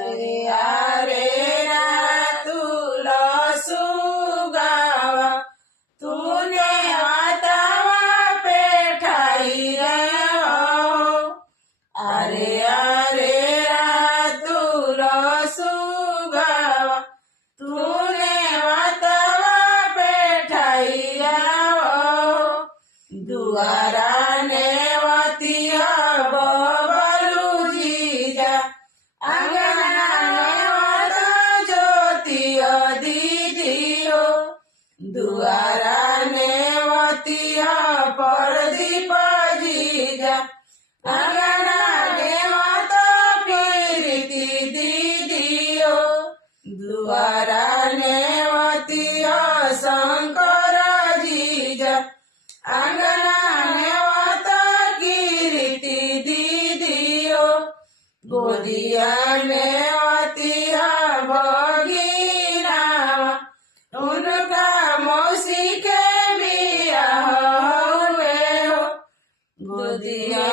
अरे तुलसु गावा तूने मातावा पेठाई हो। अरे तुलसु गावा तूने मातावा पेठाई हो। दुआरा ने वतिया बबलू जीजा अंगना दीदियो। दुआरा ने वतिया परदीप जीजा अंगना ने माता पीरती दीदियो। दुआरा ने वतिया शंकर जीजा अंगना ने माता कीर्ति दीदियो। गोदिया ने वतिया भगीना उनका मौसी के बिया हुए हो। गोदिया